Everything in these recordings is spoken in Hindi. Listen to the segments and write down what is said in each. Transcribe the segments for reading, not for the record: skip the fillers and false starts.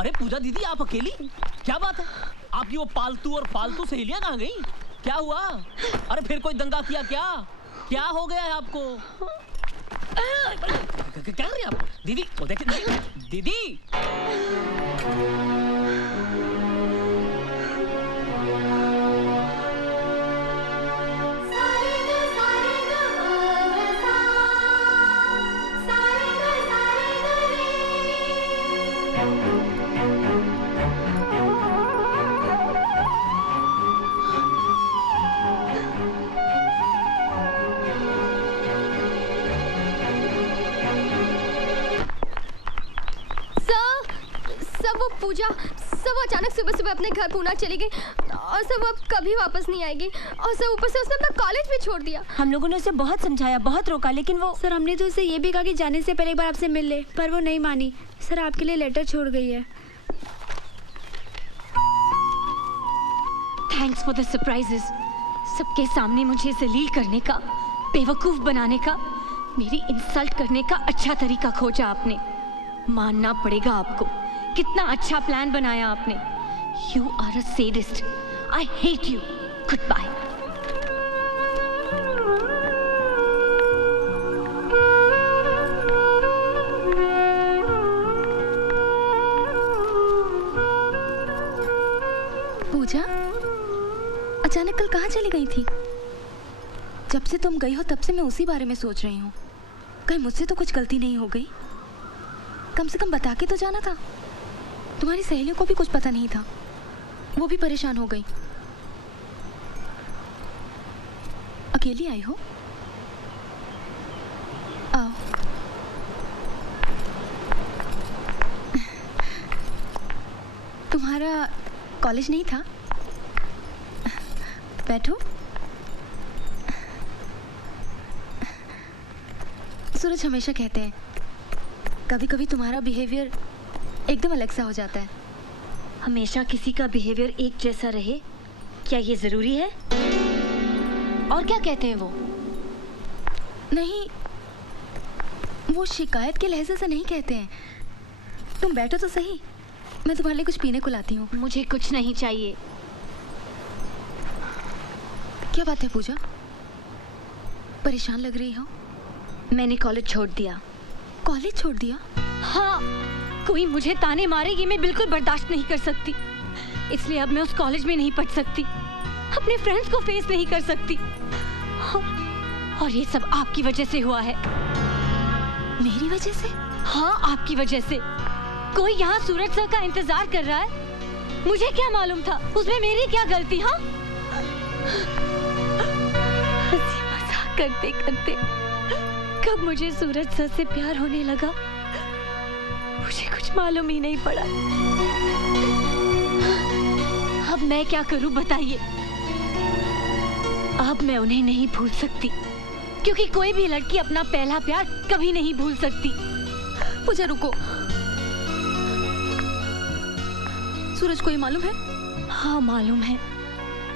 अरे पूजा दीदी, आप अकेली? क्या बात है? आपकी वो पालतू और फालतू सहेलियां कहाँ गई? क्या हुआ? अरे फिर कोई दंगा किया क्या? क्या हो गया है आपको? क्या कर रही हैं आप? दीदी, वो देखिए दीदी। वो पूजा सब अचानक सुबह सुबह अपने घर पूना चली गई और सब अब कभी वापस नहीं आएगी। और सब ऊपर से उसने अपना कॉलेज भी छोड़ दिया। हम लोगों ने उसे बहुत समझाया, बहुत रोका, लेकिन वो सर हमने तो उसे ये भी कहा कि जाने से पहले एक बार आपसे मिल ले, पर वो नहीं मानी। सर आपके लिए लेटर छोड़ गई है। Thanks for the surprises. सबके सामने मुझे जलील करने का, बेवकूफ बनाने का, मेरी इंसल्ट करने का अच्छा तरीका खोजा आपने। मानना पड़ेगा आपको, कितना अच्छा प्लान बनाया आपने। You are a sadist. I hate you. Good bye. Puja, अचानक कल कहाँ चली गई थी? जब से तुम गई हो तब से मैं उसी बारे में सोच रही हूँ। कहीं मुझसे तो कुछ गलती नहीं हो गई? कम से कम बता के तो जाना था। तुम्हारी सहेलियों को भी कुछ पता नहीं था, वो भी परेशान हो गई। अकेली आई हो? आओ। तुम्हारा कॉलेज नहीं था? बैठो। सूरज हमेशा कहते हैं कभी कभी तुम्हारा बिहेवियर एकदम अलग सा हो जाता है। हमेशा किसी का बिहेवियर एक जैसा रहे, क्या ये जरूरी है? और क्या कहते हैं वो? नहीं, वो शिकायत के लहजे से नहीं कहते हैं। तुम बैठो तो सही, मैं तुम्हारे लिए कुछ पीने को लाती हूँ। मुझे कुछ नहीं चाहिए। क्या बात है पूजा, परेशान लग रही हो? मैंने कॉलेज छोड़ दिया। कॉलेज छोड़ दिया? हाँ, कोई मुझे ताने मारे ये मैं बिल्कुल बर्दाश्त नहीं कर सकती। इसलिए अब मैं उस कॉलेज में नहीं पढ़ सकती, अपने फ्रेंड्स को फेस नहीं कर सकती। हाँ, और ये सब आपकी वजह से हुआ है। मेरी वजह से? हाँ, आपकी वजह से। कोई यहाँ सूरज सर का इंतजार कर रहा है। मुझे क्या मालूम था उसमें मेरी क्या गलती? हाँ, हंसी मजाक करते करते कब मुझे सूरज सर से प्यार होने लगा मुझे कुछ मालूम ही नहीं पड़ा। अब मैं क्या करूं बताइए? अब मैं उन्हें नहीं भूल सकती, क्योंकि कोई भी लड़की अपना पहला प्यार कभी नहीं भूल सकती। पूजा रुको, सूरज को ये मालूम है? हाँ मालूम है,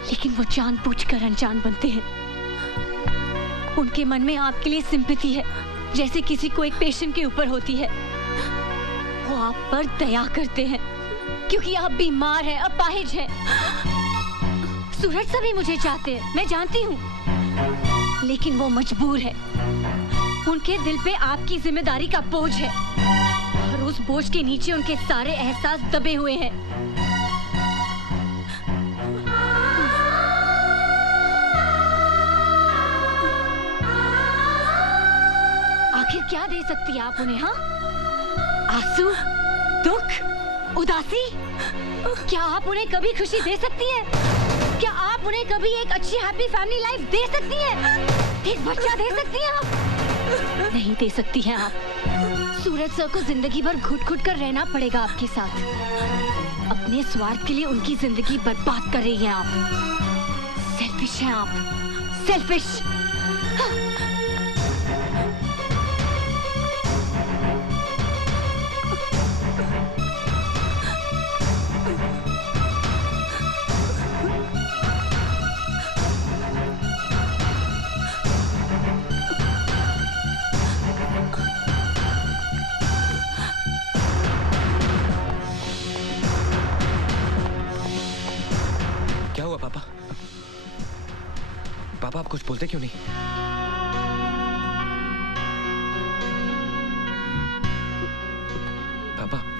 लेकिन वो जानबूझकर अनजान बनते हैं। उनके मन में आपके लिए सिंपैथी है, जैसे किसी को एक पेशेंट के ऊपर होती है। वो आप पर दया करते हैं क्योंकि आप बीमार हैं, अपाहिज हैं। सूरज सभी मुझे चाहते हैं, मैं जानती हूँ, लेकिन वो मजबूर है। उनके दिल पे आपकी जिम्मेदारी का बोझ है और उस बोझ के नीचे उनके सारे एहसास दबे हुए हैं। आखिर क्या दे सकती है आप उन्हें? हाँ, आंसू, दुख, उदासी? क्या आप उन्हें कभी खुशी दे सकती हैं? क्या आप उन्हें कभी एक अच्छी हैप्पी फैमिली लाइफ दे सकती हैं? एक बच्चा दे सकती हैं आप? नहीं दे सकती हैं आप। सूरज सर को जिंदगी भर घुट-घुट कर रहना पड़ेगा आपके साथ। अपने स्वार्थ के लिए उनकी जिंदगी बर्बाद कर रही हैं आप। सेल्फिश हैं आप, सेल्फिश। पापा आप कुछ बोलते क्यों नहीं? पापा